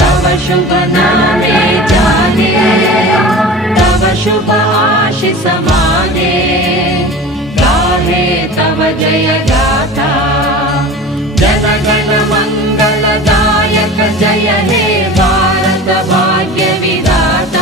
तव शुभ नामे जाने, तव शुभ आशीष माने, गाहे तव जय गाथा। जनगण मंगलदायक जय हे भारत भाग्य विधाता।